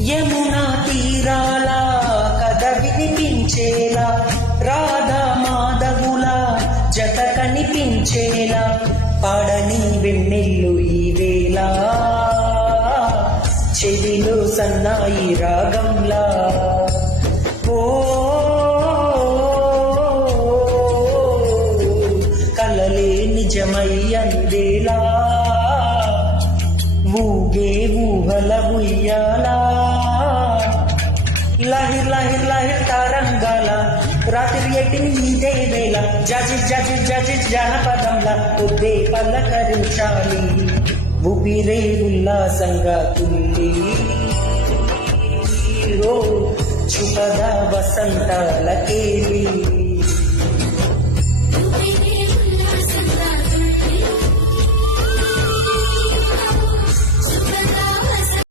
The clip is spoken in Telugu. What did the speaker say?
యమునా తీరాల కథ వినిపించేలా, రాధా మాధవుల జత కనిపించేలా, పాడని వెన్నెల్లు ఈ వేళ చెవిలో సన్నాయి రాగంలా. ఓ కలలే నిజమై అందేలా, ఊగే ఊహల ఉయ్యాలా, లహిర్ లహిర్ లహిర్ తరంగాల, రాత్రి ఎటిని ఇదే వేళ, జజి జజి జజి జనపదంలా ఉద్దే పలకరించాలి, ఊపిరే ఉల్లాసంగా తుల్లి. చుపద వసంతాల కేలి.